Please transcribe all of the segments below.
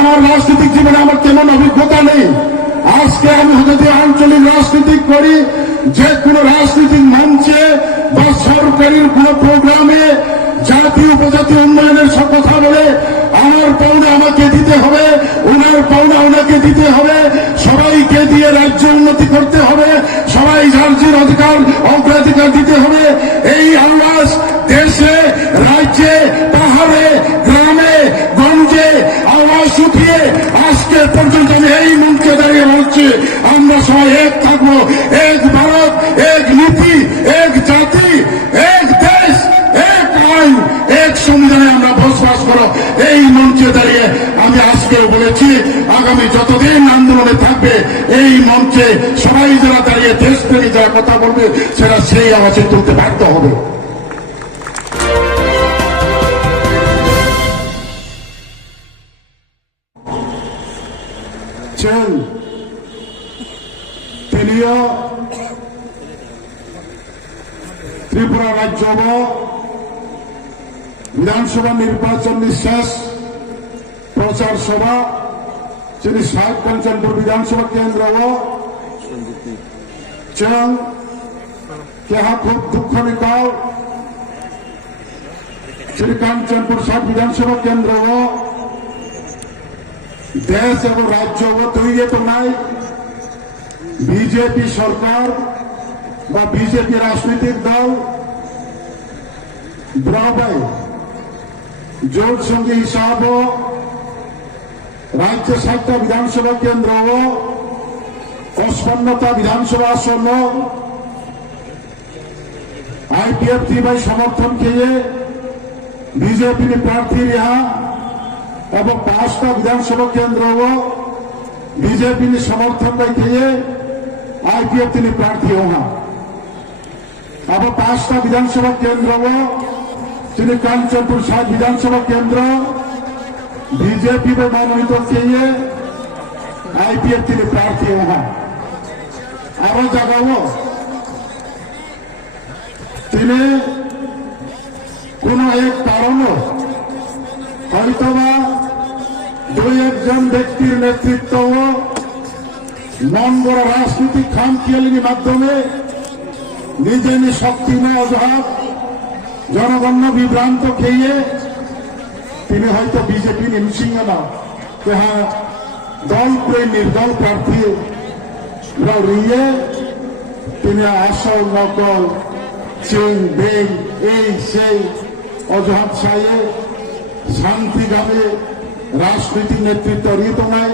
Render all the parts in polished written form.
আমার রাজনৈতিক জীবনে আমার তেমন অভিজ্ঞতা নেই। আজকে আমি যদি আঞ্চলিক রাজনীতি করি, যে কোনো রাজনৈতিক মঞ্চে বা সরকারের কোন প্রোগ্রামে জাতি উপজাতি উন্নয়নের সব কথা বলে আমার পাওনা আমাকে দিতে হবে, ওনার পাওনা ওনাকে দিতে হবে, সবাইকে দিয়ে রাজ্য উন্নতি করতে হবে, সবাই যার যার অধিকার অগ্রাধিকার দিতে হবে। এই আল্লাহ দেশে রাজ্যে পাহাড়ে গ্রামে গঞ্জে আওয়াজ উঠিয়ে আজকে পর্যন্ত আমি এই মঞ্চে দাঁড়িয়ে বলছি, আমরা সবাই এক থাকবো, এক ভারত, এক নীতি, এক জাতি, এক দেশ, এক আইন, এক সংবিধানে আমরা বসবাস করো। এই মঞ্চে দাঁড়িয়ে আমি আজকেও বলেছি, আগামী যতদিন আন্দোলনে থাকবে এই মঞ্চে সবাই যারা দাঁড়িয়ে দেশপ্রেমী যারা কথা বলবে সেটা সেই আওয়াজে তুলতে বাধ্য হবে। তিনিও ত্রিপুরা রাজ্য বিধানসভা নির্বাচন শেষ প্রচার সভা শ্রী সাহেব কাঞ্চনপুর বিধানসভা কেন্দ্র খুব দুঃখ নিকাল শ্রী কাঞ্চনপুর সাহেব বিধানসভা কেন্দ্র দেশ এবং রাজ্য তৈরি তো নাই বিজেপি সরকার বা বিজেপি রাজনৈতিক দল ব্রাবাই জোট সঙ্গে হিসাব রাজ্য 7টা বিধানসভা কেন্দ্র 55টা বিধানসভা আসন আইপিএফ ভাই সমর্থন খেয়ে বিজেপি প্রার্থী রিহা এবং 5টা বিধানসভা কেন্দ্র বিজেপি সমর্থন খেয়ে আইপিএফ তিনি প্রার্থী হন এবং 5টা বিধানসভা কেন্দ্র তিনি কাঞ্চনপুর সাহেব বিধানসভা কেন্দ্র বিজেপি মনোনীত খেয়ে আইপিএফ তিনি প্রার্থী হন আরো জায়গাও তিনি কোন এক কারণ হয়তোবা 2-1 ব্যক্তির নেতৃত্ব নম্বর রাজনৈতিক খামখেয়ালির মাধ্যমে নিজে শক্তিময় অজুহাত জনগণ বিভ্রান্ত খেয়ে তিনি হয়তো বিজেপি নিমসিংহ না হ্যাঁ দল করে নির্দল প্রার্থী রিয়ে তিনি আসল নকল চিং বেং এই সেই অজুহাত ছাইয়ে শান্তিভাবে রাজনৈতিক নেতৃত্ব রীত নাই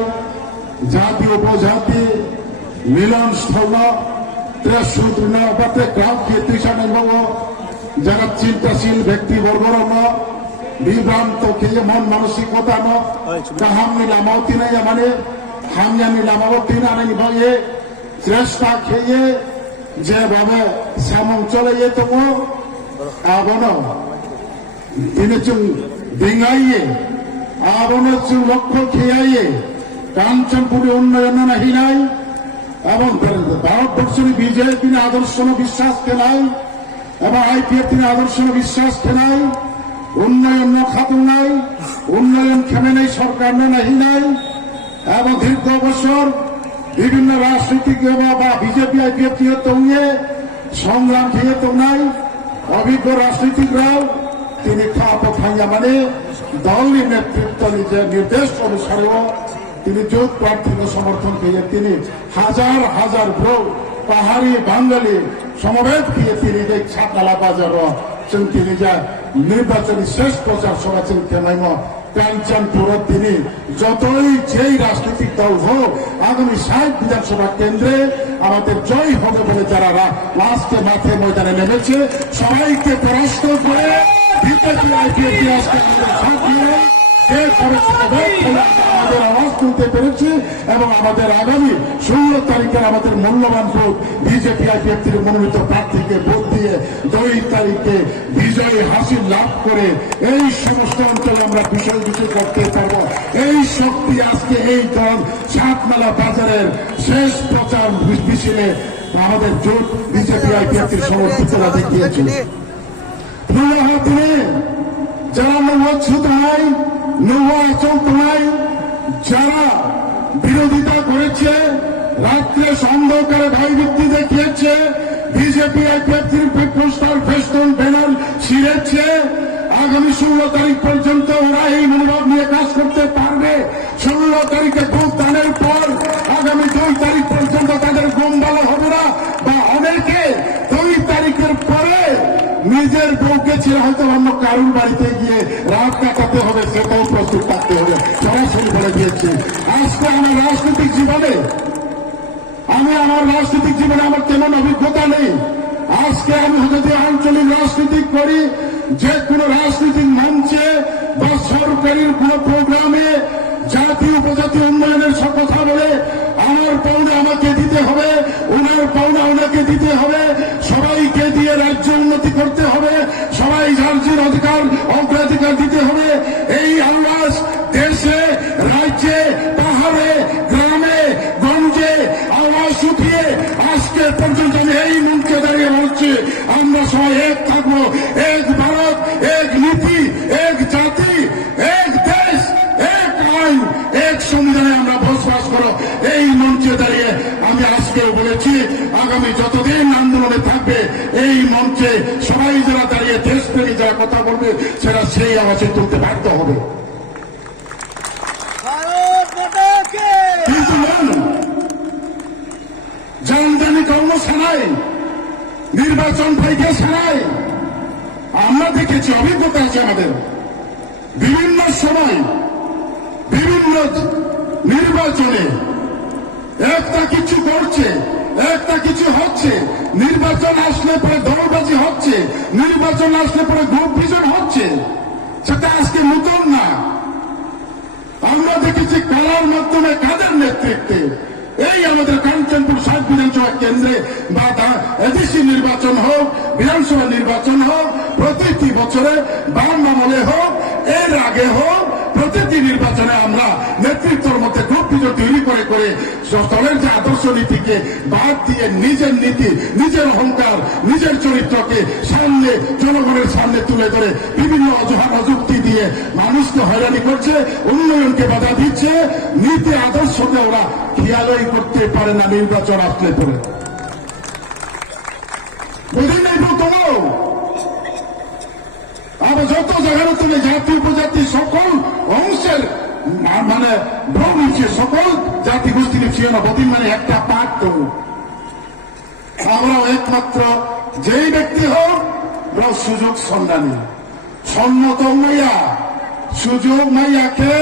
জাতি উপজাতি মিলন স্থল গ্রাম যারা চিন্তাশীল ব্যক্তিবর্গর বিভ্রান্ত খেয়ে মন মানসিকতা কাহাম নিলামাও তিনাই মানে হামিয়া নিলামাও তিনা নাই ভাইয়ে চেষ্টা খেয়ে যেভাবে সামন চলে যেত আবন তিনি চুং ডিঙাইয়ে আবন চুং লক্ষ্য খেয়াইয়ে কাঞ্চনপুরে উন্নয়ন নাহি নাই এবং ভারতবর্ষের বিজেপি আদর্শ বিশ্বাস কেনাই এবং আইপিএফ তিনি আদর্শ বিশ্বাস কেনাই উন্নয়ন খাতুন নাই উন্নয়ন খেমে নেই সরকার নাহি নাই এবং দীর্ঘ বছর বিভিন্ন রাজনৈতিক বা বিজেপি আইপিএফ দিয়ে সংগ্রাম খেয়ে তো নাই অভিজ্ঞ রাজনীতিকরাও তিনি খাপ খাইয়া মানে দলের নেতৃত্ব নিজের নির্দেশ অনুসারেও তিনি জোট প্রার্থীকে সমর্থন পেয়ে তিনি হাজার হাজার ভোট পাহাড়ি বাঙালি সমবেত দিয়ে তিনি যে ছাতনালা বাজার তিনি যা নির্বাচনী শেষ প্রচার সভা চিন্তামাইম কাঞ্চনপুর তিনি যতই যেই রাজনৈতিক দল হোক আগামী 60 বিধানসভা কেন্দ্রে আমাদের জয় হবে বলে যারা লাস্টে মাঠে ময়দানে নেমেছে সবাইকে পরাস্ত করে আমাদের আওয়াজ তুলতে পেরেছি এবং আমাদের আগামী 16 তারিখের আমাদের মূল্যবান ভোট বিজেপি আইপিএফ মনোনীত প্রার্থীকে ভোট দিয়ে 2 তারিখে বিজয়ী হাসিল লাভ করে এই সমস্ত অঞ্চলে আমরা বিষয় করতে পারবো। এই শক্তি আজকে এই দল সাতমালা বাজারের শেষ প্রচার মিছিলে আমাদের জোট বিজেপি আইপিএফ সমর্থিতরা দেখিয়েছে। যারা নৌয়া ছুত নাই নৌয়া চলত নাই যারা বিরোধিতা করেছে, রাত্রে সন্দেহকারে ভয়ভীতি দেখিয়েছে, বিজেপি পোস্টার ফেস্টুন ব্যানার ছিঁড়েছে, আগামী 16 তারিখ পর্যন্ত ওরা এই মনোভাব নিয়ে কাজ করতে পারবে। 16 তারিখে ভোট দানের পর আগামী 2 তারিখ পর্যন্ত তাদের ঘুম ভালো হবে না, বা অনেকে 2 তারিখের পরে নিজের বউকে ছেড়ে হয়তো অন্য কারুর বাড়িতে গিয়ে রাত কাটাতে হবে, সেটাও প্রস্তুত থাকতে হবে। সরাসরি বলে দিয়েছি। আজকে আমার রাজনৈতিক জীবনে আমার তেমন অভিজ্ঞতা নেই। আজকে আমি যদি আঞ্চলিক রাজনীতি করি, যে কোনো রাজনৈতিক মঞ্চে বা সরকারের কোন প্রোগ্রামে জাতি উপজাতি উন্নয়নের কথা বলে আমার পাওনা আমাকে দিতে হবে, ওনার পাওনা ওনাকে দিতে হবে, সবাইকে দিয়ে রাজ্য উন্নতি করতে হবে, সবাই যার যার অধিকার অগ্রাধিকার দিতে হবে। এই আওয়াজ দেশে, রাজ্যে, পাহাড়ে, গ্রামে, গঞ্জে আওয়াজ উঠিয়ে আজকে পর্যন্ত আমি এই মঞ্চে দাঁড়িয়ে বলছি, আমরা সবাই এক থাকবো। এক ভারত, এক নীতি, এক জাতি, এক দেশ, এক আইন, এক সংবিধানে আমরা বসবাস করো। এই মঞ্চে দাঁড়িয়ে আমি আজকেও বলেছি, আগামী যতদিন আন্দোলনে থাকবে এই মঞ্চে সবাই যারা দাঁড়িয়ে দেশপ্রেমী যারা কথা বলবে সেটা সেই আওয়াজে তুলতে বাধ্য হবে। কিন্তু জানজানি কর্ম ছাড়াই, নির্বাচন ভাইকে ছাড়াই আমরা দেখেছি, অভিজ্ঞতা আছে আমাদের। বিভিন্ন সময় বিভিন্ন নির্বাচনে একটা কিছু করছে, একটা কিছু হচ্ছে, নির্বাচন আসলে পরে দলবাজি হচ্ছে, নির্বাচন আসলে পরে গ্রুপ ভিজন হচ্ছে। সেটা আজকে নতুন না। আমরা দেখেছি কারার মাধ্যমে, কাদের নেতৃত্বে এই আমাদের কাঞ্চনপুর 7 বিধানসভা কেন্দ্রে বা এডিসি নির্বাচন হোক, বিধানসভা নির্বাচন হোক, প্রতিটি বছরে বাম আমলে হোক, এর আগে হোক, প্রতিটি নির্বাচনে আমরা নেতৃত্বের মধ্যে গ্রুপ ভিজন তৈরি করে দলের যে আদর্শ নীতিকে বাদ দিয়ে নিজের নীতি, নিজের অহংকার, নিজের চরিত্রকে সামনে, জনগণের সামনে তুলে ধরে বিভিন্ন অজুহাত অযুক্তি দিয়ে মানুষকে হয়রানি করছে, উন্নয়নকে বাধা দিচ্ছে। নীতি আদর্শকে ওরা খেয়ালই করতে পারে না নির্বাচন আসলে পরে। বুঝি নাই প্রথম আবার যত জায়গায় তুমি জাতি উপজাতি সকল অংশের মানে ভ্রমিছে, সকল জাতি গোষ্ঠীকে ছিল না বদিন মানে একটা পাঠ তো আমরাও একমাত্র যেই ব্যক্তি হোক সুযোগ সন্ধানী সম্মত মাইয়া, সুযোগ মাইয়াকে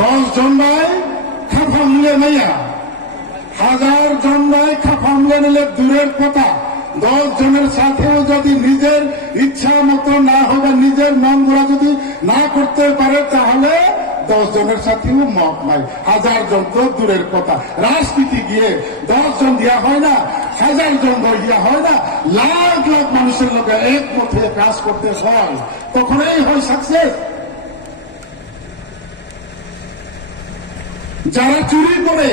10 জন নাই খাফামলে মাইয়া, 1000 জন নাই খাফামলে নিলে দূরের কথা, 10 জনের সাথেও যদি নিজের ইচ্ছা মতো না হবে, নিজের মন গড়া যদি না করতে পারে, তাহলে 10 জনের সাথেও মত নাই। 1000 জন তো দূরের কথা। রাজনীতি গিয়ে 10 জন দেওয়া হয় না, 1000 জন দেওয়া হয় না, লাখ লাখ মানুষের লোকে এক মধ্যে কাজ করতে হয়, তখনই হয় সাকসেস। যারা চুরি করে,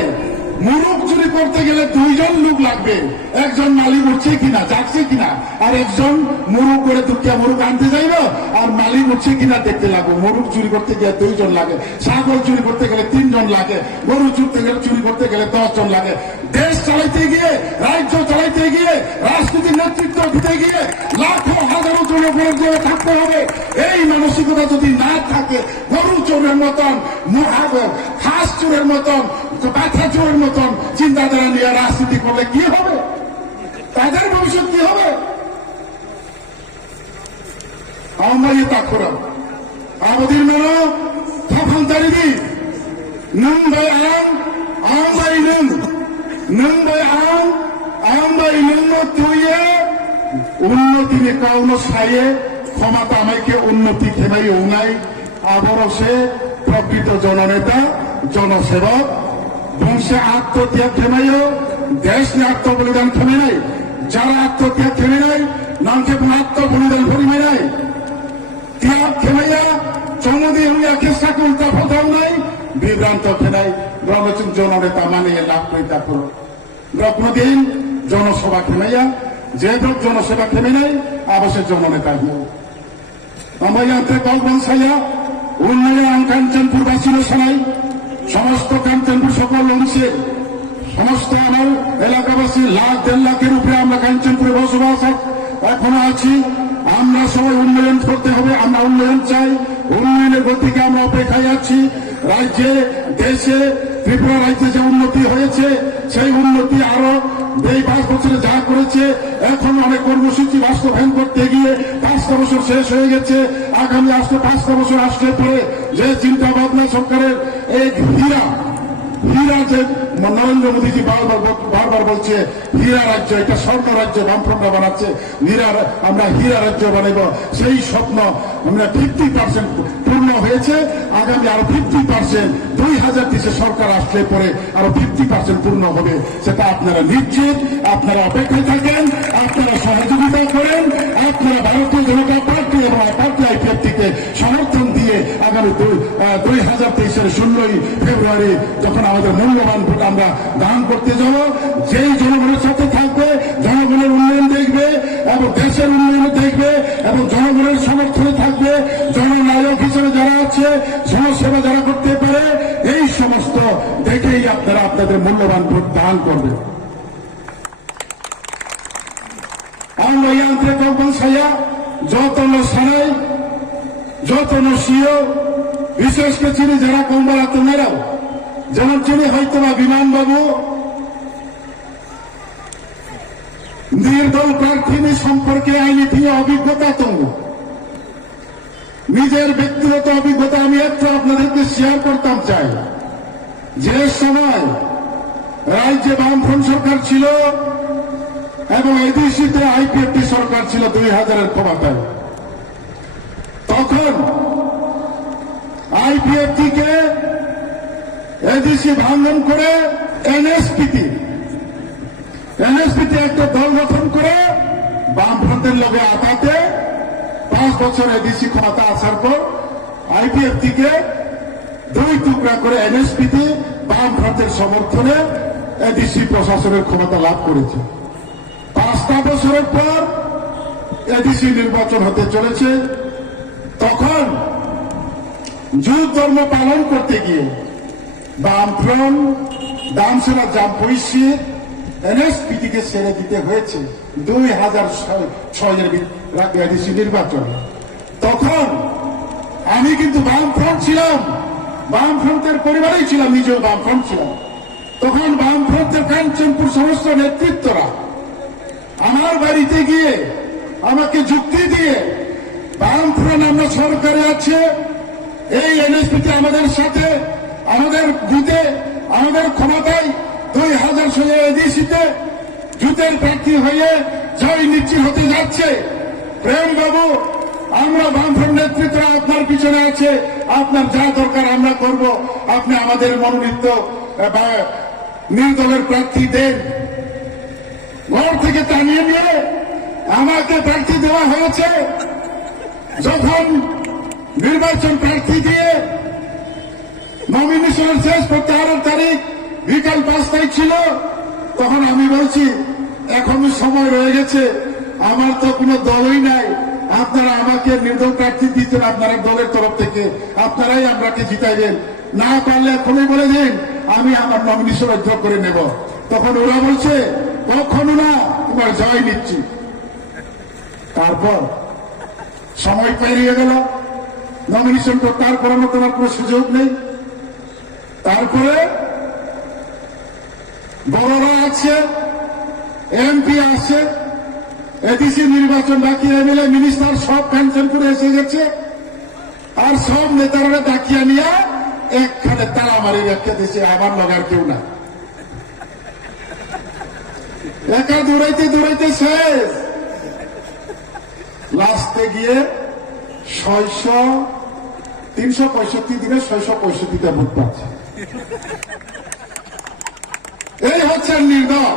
মুরুখ চুরি করতে গেলে 2 জন লোক লাগবে, একজন মালিক উঠছে কিনা, যাচ্ছে কিনা, আর একজন মুরুখ করে দুঃখিয়া মুরুখ আনতে যাইব, আর মালিক উঠছে কিনা দেখতে লাগবে। মুরুখ চুরি করতে গেলে 2 জন লাগে, ছাগল চুরি করতে গেলে 3 জন লাগে, গরু চুরি করতে গেলে 10 জন লাগে। দেশ চালাইতে গিয়ে, রাজ্য চালাইতে গিয়ে, রাজনীতির নেতৃত্ব দিতে গিয়ে লাখো হাজারো জনগণের দিয়ে থাকতে হবে। এই মানসিকতা যদি না থাকে, গরু চোরের মতন, হাঁস চোরের মতন, বাচ্চা চোরের মতন চিন্তাধারা নিয়ে রাজনীতি করলে কি হবে? তাদের ভবিষ্যৎ কি হবে? আমরা তা করা আমাদের মেলো তখন দাঁড়িয়ে নং বাই আম বাই নং বাই আম বাই নং তুইয়ে উন্নতি কাউন সাইয়ে ক্ষমতা আমাকে উন্নতি খেমাই নাই। আবারও সে প্রকৃত জননেতা, জনসেবক, বংশে আত্মত্যাগ থেমাইও, দেশ নিয়ে আত্মবলিদান থেমে নাই। যারা আত্মত্যাগ থেমে নাই, নামকে কোন আত্মবলিদান পরিমে নাই, ত্যাগ থেমাইয়া চমদি হইয়া চেষ্টা করতে ফোটাও নাই, বিভ্রান্ত থেনাই রণচিন জননেতা মানিয়ে লাভ করিতা করো। কোনদিন জনসভা থেমাইয়া, যে জনসেবা থেমে নাই, আবাসের জননেতা হিও আমায় আনতে কল বংশাইয়া উন্নয়ন কাঞ্চনপুরবাসীর সবাই সমস্ত কাঞ্চনপুর সকল অংশের সমস্ত আমার এলাকাবাসী লাখ দেড় লাখের উপরে আমরা কাঞ্চনপুরে বসবাস এখনো আছি। আমরা সবাই উন্নয়ন করতে হবে, আমরা উন্নয়ন চাই, উন্নয়নের গতিকে আমরা অপেক্ষায় আছি। রাজ্যে দেশে ত্রিপুরা রাজ্যে যে উন্নতি হয়েছে সেই উন্নতি আরো এই 5 বছরে যা করেছে এখন অনেক কর্মসূচি বাস্তবায়ন করতে গিয়ে 5টা বছর শেষ হয়ে গেছে। আগামী আসতে 5টা বছর আসতে পরে যে চিন্তা ভাবনা সরকারের এই হীরা যে নরেন্দ্র মোদীজি বারবার বলছে হীরা রাজ্য, এটা স্বর্ণ রাজ্য বামফ্রন্টরা বানাচ্ছে, আমরা হীরা রাজ্য বানাবো, সেই স্বপ্ন আমরা 50% পূর্ণ হয়েছে। আগামী আরো 50% 2023 সরকার আসলে পরে আরো 50% পূর্ণ হবে, সেটা আপনারা নিশ্চিত। আপনারা অপেক্ষায় থাকেন, আপনারা সহযোগিতা করেন, আপনারা ভারতীয় জনতা পার্টি এবং পার্টি আইপিএফটিকে সমর্থন দিয়ে আগামী 2023 16ই ফেব্রুয়ারি যখন আমাদের মূল্যবান ভোট আমরা দান করতে যাব, যেই জনগণের সাথে থাকবে, জনগণের উন্নয়ন দেখবে এবং দেশের উন্নয়ন দেখবে এবং জনগণের সমর্থনে থাকবে, জননায়ক হিসেবে যারা আছে, সমাজসেবা যারা করতে পারে, এই সমস্ত দেখেই আপনারা আপনাদের মূল্যবান ভোট দান করবেন। আমরা ইয়ান্ত্রে কখন ছায়া যতন সারাই যতন সিও বিশেষ করে চিনি যারা কম্বল মেরাও যেমন চিনি হয়তো বা বিমানবাবু নির্দল প্রার্থী সম্পর্কে আইনি দিয়ে অভিজ্ঞতা তঙ্গ নিজের ব্যক্তিগত অভিজ্ঞতা আমি একটু আপনাদেরকে শেয়ার করতাম চাই। যে সময় রাজ্যে বামফ্রন্ট সরকার ছিল এবং এডিসিতে আইপিএফটি সরকার ছিল 2000-এর ক্ষমতায়, তখন আইপিএফটিকে এডিসি ভাঙন করে এনএসপিতে একটা দল গঠন করে বামফ্রন্টের লোকে আতাতে 5 বছর এডিসি ক্ষমতা আসার পর আইপিএফটিকে 2 টুকরা করে এনএসপিতে বামফ্রন্টের সমর্থনে এডিসি প্রশাসনের ক্ষমতা লাভ করেছে। 5টা বছরের পর এডিসি নির্বাচন হতে চলেছে। তখন যুগ ধর্ম পালন করতে গিয়ে বামফ্রন্ট দামসেনা জামপৈশি এনএসপিটিকে ছেড়ে দিতে হয়েছে 2006-এর এডিসি নির্বাচন। তখন আমি কিন্তু বামফ্রন্ট ছিলাম, বামফ্রন্টের পরিবারেই ছিলাম, নিজেও বামফ্রন্ট ছিলাম। তখন বামফ্রন্টের কাঞ্চনপুর সমস্ত নেতৃত্বরা আমার বাড়িতে গিয়ে আমাকে যুক্তি দিয়ে বামফ্রন্ট আমরা সরকারে আছে, এই এনএসপিতে আমাদের সাথে, আমাদের বুথে, আমাদের ক্ষমতায় 2016 এডিসিতে জুতের প্রার্থী হয়ে জয় নিশ্চিত হতে যাচ্ছে। প্রেম বাবু, আমরা বামফ্রন্ট নেতৃত্ব আপনার পিছনে আছে, আপনার যা দরকার আমরা করব, আপনি আমাদের মনোনীত নির্দলের প্রার্থীদের ঘর থেকে টানিয়ে নিয়ে আমাকে প্রার্থী দেওয়া হয়েছে। যখন নির্বাচন প্রার্থী দিয়ে নমিনেশনের শেষ প্রত্যাহারের তারিখ বিকাল 5টায় ছিল, তখন আমি বলছি এখনো সময় রয়ে গেছে, আমার তো কোনো দলই নাই, আপনারা আমাকে নির্দল প্রার্থী দিচ্ছেন আপনারা দলের তরফ থেকে, আপনারাই আমাকে জিতাইবেন, না পারলে এখনই বলে দিন, আমি আমার নমিনেশন উইথড্র করে নেব। তখন ওরা বলছে কখনো না, তোমার জয় নিচ্ছি। তারপর সময় পেরিয়ে গেল, নমিনেশন প্রত্যাহার করানোর তোমার কোনো সুযোগ নেই। তারপরে বড়রা আছে, এমপি আছে, এডিসি নির্বাচন বাকি এমএলএ মিনিস্টার সব কাঞ্চনপুরে এসে গেছে, আর সব নেতারা ডাকিয়া নিয়ে একখানে তালা মারি রেখে দিয়েছে, আমার লগার কেউ না, একা দৌড়াইতে দৌড়াইতে শেষ। লাস্টে গিয়ে 365 দিনে 665টা ভোট পাচ্ছে। এই হচ্ছে নির্দল।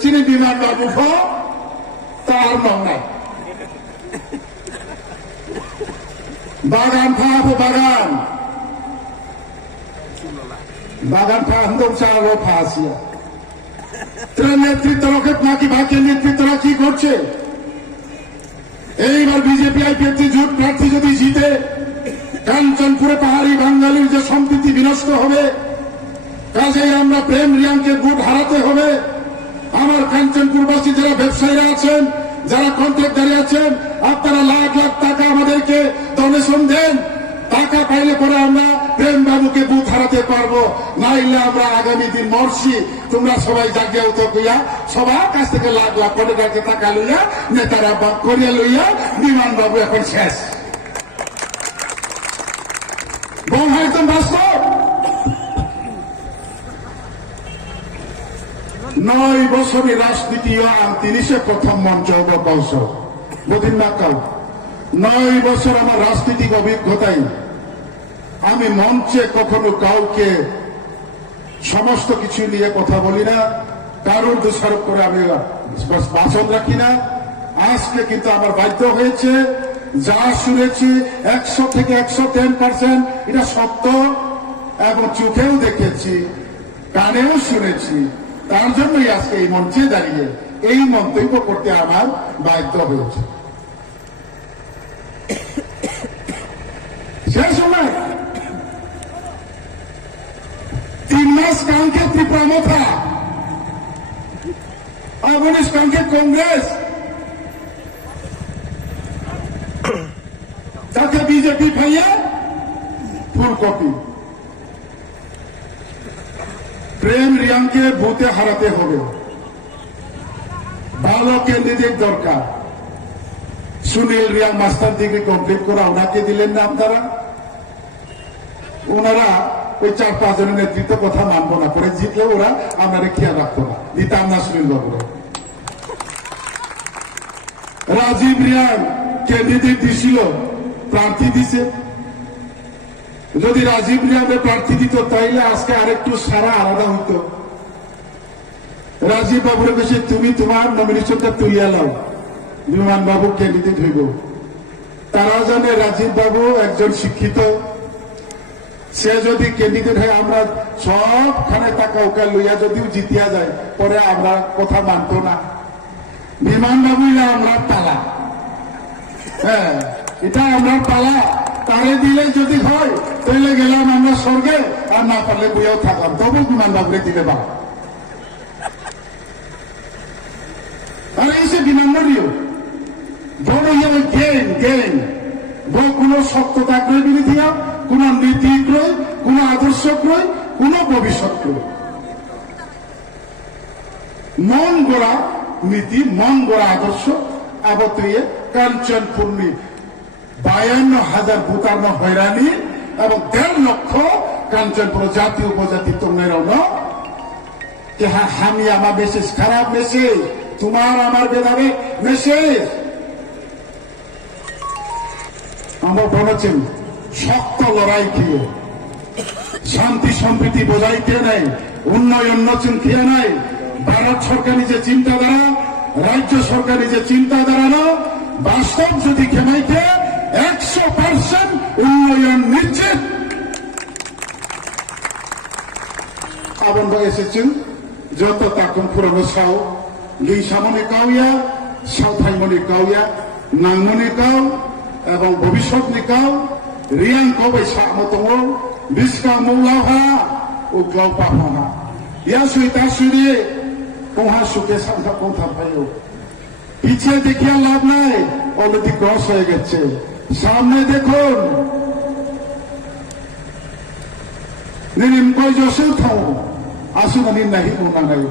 চিনি বিমান বাবু তার নাম নাই, বাগান ফাঁপো বাগান বাগান ফাঁদম চালো ফাঁসিয়া নেতৃত্বকে বাকি বাকি নেতৃত্বরা কি করছে? এইবার বিজেপি আইপিএফটি জোট প্রার্থী যদি জিতে কাঞ্চনপুরে পাহাড়ি বাঙালির যে সম্প্রীতি বিনষ্ট হবে, কাজেই আমরা প্রেম রিয়াংকে ভোট হারাতে হবে। আমার কাঞ্চনপুরবাসী যারা ব্যবসায়ীরা আছেন, যারা কন্ট্রাক্টারি আছেন, আপনারা লাখ লাখ টাকা আমাদেরকে ডোনেশন দেন। টাকা পাইলে পরে আমরা প্রেম বাবুকে বুথ হারাতে পারবো, নাইলে আমরা আগামী দিন মরছি। তোমরা সবাই জাগিয়া উঠো কইয়া সবার কাছ থেকে লাখ লাখ কোটি টাকা লইয়া নেতারা করিয়া লইয়া বিমান বাবু এখন শেষ। একদম বাস্তব। 9 বছরের রাজনীতি তিনি সে প্রথম মঞ্চ অবকাশ বদিন না কাউ 9 বছর আমার রাজনৈতিক অভিজ্ঞতায় আমি মঞ্চে কখনো কাউকে সমস্ত কিছু নিয়ে কথা বলি না, কারোর দোষারোপ করে আমি বাসন রাখি না। আজকে কিন্তু আমার বাধ্য হয়েছে, যা শুনেছি 100 থেকে 110% এটা সত্য, এবং চোখেও দেখেছি, কানেও শুনেছি। তার জন্যই আজকে এই মঞ্চে দাঁড়িয়ে এই মন্তব্য করতে আমার বাধ্য হয়েছে। সেই সময় 3 মাস কাউকে ত্রিপুরা মথা, 19 কাউকে কংগ্রেস, তাকে বিজেপি পাইয়ে ফুলকপি। প্রেম রিয়াংকে বুথে হারাতে হবে, ভালো ক্যান্ডিডেট দরকার। Sunil Reang master degree complete করা ওনাকে দিলেন না আপনারা? ওনারা ওই 4-5 জনের নেতৃত্ব কথা মানবো না, পরে জিতলে ওরা আপনারা খেয়াল রাখতো না, দিতাম না সুনীল বাবু। রাজীব রিয়াং ক্যান্ডিডেট দিছিল, প্রার্থী দিছে। যদি রাজীব রিয়াংকে প্রার্থী দিত তাইলে আজকে আরেকটু সারা আলাদা হইতো। রাজীব বাবুর কাছে তুমি তোমার নমিনেশনটা তুলিয়া লাও, বিমান বাবু ক্যান্ডিডেট হইব। তারা জানে রাজীব বাবু একজন শিক্ষিত, সে যদি ক্যান্ডিডেট হয় আমরা সবখানে টাকা ওকে লইয়া যদিও জিতিয়া যায়, পরে আমরা কথা মানতো না। বিমান বাবু আমরা পালা, হ্যাঁ এটা আমরা পালা। তারে দিলে যদি হয় তাহলে গেলাম আমরা স্বর্গে, আর না পারলে বইয়াও থাকলাম, তবু বিমান বাবুরে দিলে বা। আর এই যে বিমান বাবুও বড় গেম কোন সত্যতা ক্রয় বিরোধী, কোন নীতি ক্রয়, কোন আদর্শ ক্রয়, কোন ভবিষ্যৎ ক্রয়। মন গড়া নীতি, মন গড়া আদর্শ আবতীয় কাঞ্চনপুর্ণী 52,000 ভূতান্ন হয়রানি এবং 1.5 লক্ষ কাঞ্চনপুর জাতি উপজাতি তরুণের হামি আমার মেসেজ, খারাপ মেসেজ, তোমার আমার ভেদাভেদ মেসেজ। আমরা বলেছেন শক্ত লড়াই খেয়ে শান্তি সম্প্রীতি বোঝাইতে নাই, উন্নয়ন নতুন খেয়ে নাই। ভারত সরকারি যে চিন্তাধারা, রাজ্য সরকারি যে চিন্তাধারা, বাস্তব যদি খেমাইতে 100% উন্নয়ন নিশ্চিত। আবন্ধ এসেছেন যত তখন পুরনো সাউ লিসামনি কাউয়া, সাউথাইমনি কাউয়া, নাংমনি কাউ এবং ভবিষ্যৎ নিকাও রিয়াং কবে সামতং বিস্কা মৌলাহা ও গ্লাউ পাহা ইয়া সুইতা সুইয়ে কোহা সুকে সামথা কোথা পাইও। পিছে দেখিয়া লাভ নাই, অলরেডি ক্রস হয়ে গেছে। সামনে দেখুন, নিরিম কয় জসেও থাও আসুন আমি নাহি মোনা নাই।